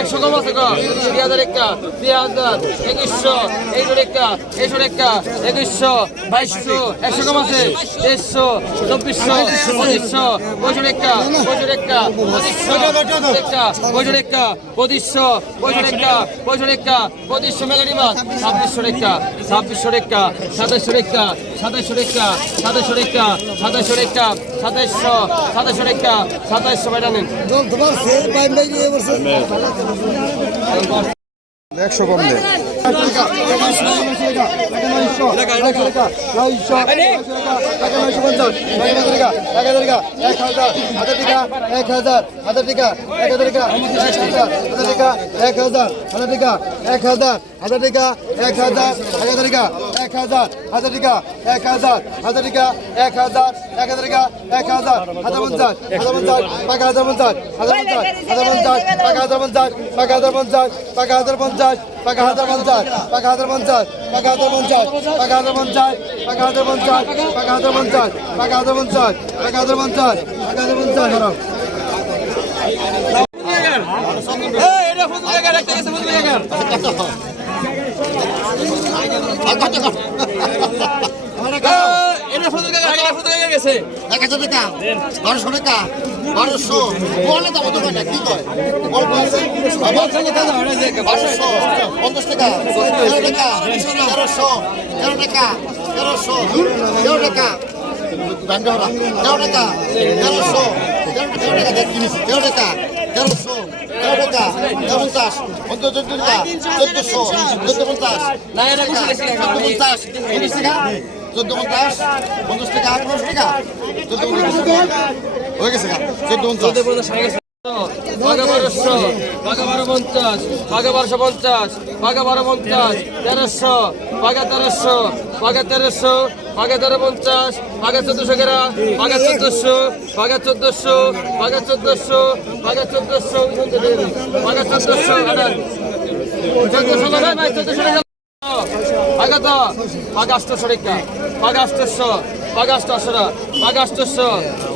একশো আছে দুই হাজার একা দুই হাজার একুশশো এইশো একা এইশো একা একুশশো বাইশশো একশো আছে চব্বিশশো পঁচিশশো পঁয়ষট্টি একা পঁয়ষট্টি একা পঁচিশশো একা পঁয়ষট্টি একা পঁচিশশো পঁয়ষট্টি একা পঁয়ষট্টি একা পঁচিশশো মেলারি মাছ ছাব্বিশশো সাতাশশো সাতাশশো রেখা সাতাশশো বেটা নেন একশো কম দেয় এক হাজার হাজার টাকা এক হাজার টাকা হাজার টাকা এক হাজার হাজার টাকা এক হাজার হাজার টাকা এক হাজার হাজার টাকা এক হাজার হাজার টাকা এক হাজার হাজার টাকা এক হাজার এক হাজার টাকা এক হাজার হাজার পঞ্চাশ হাজার পঞ্চাশ পাকা হাজার পঞ্চাশ হাজার পঞ্চাশ হাজার পঞ্চাশ পাকা হাজার পঞ্চাশ পাকা হাজার পঞ্চাশ পাকা হাজার পঞ্চাশ পাকা হাজার পঞ্চাশ পাকা হাজার পঞ্চাশ পাকা হাজার পঞ্চাশ পাকা হাজার পঞ্চাশ পাকা হাজার পঞ্চাশ পাকা হাজার পঞ্চাশ পাকা হাজার পঞ্চাশ পাকা হাজার পঞ্চাশ পাকা হাজার পঞ্চাশ এক হাজার টাকা বারোশো টাকা বারোশো বলে দাম তো কয়টা কি কয় অল্প আছে বারোশো পঞ্চাশ টাকা তেরো টাকা তেরোশো তেরো টাকা তেরোশো তেরো টাকা তেরো টাকা তেরোশো তেরো টাকা তেরো টাকা তেরোশো পঞ্চাশ পঞ্চাশ টাকা চোদ্দশো চোদ্দ পঞ্চাশ চোদ্দ পঞ্চাশ তিরিশ টাকা চোদ্দ পঞ্চাশ পঞ্চাশ টাকা পঞ্চাশ টাকা চোদ্দ পঞ্চাশ হয়ে গেছে চোদ্দ পঞ্চাশ পাকা বারোশো পাকা বারো পঞ্চাশ পাকা বারোশো পঞ্চাশ পাকা বারো তেরোশো পাকা তেরোশো পাকা তেরোশো ভাগে তেরো পঞ্চাশ, ভাগে চোদ্দশো গেরা, ভাগে চোদ্দশো ভাগে চোদ্দশো ভাগে চোদ্দশো ভাগে চোদ্দশো ভাগে চোদ্দশো চোদ্দশো ভাই চোদ্দশো আগত অগাষ্ট সুরক্ষা অগাষ্টশ অগাষ্ট অসরা অগাষ্টশ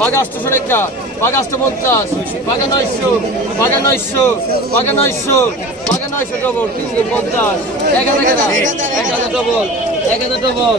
অগাষ্ট সুরক্ষা অগাষ্ট পঞ্চাশ বাগে নয়শো বাগে নয়শো বাগে নয়শো বাগে নয়শো ডবল পঞ্চাশ। এগারো হাজার এক হাজার ডবল এগারো ডবল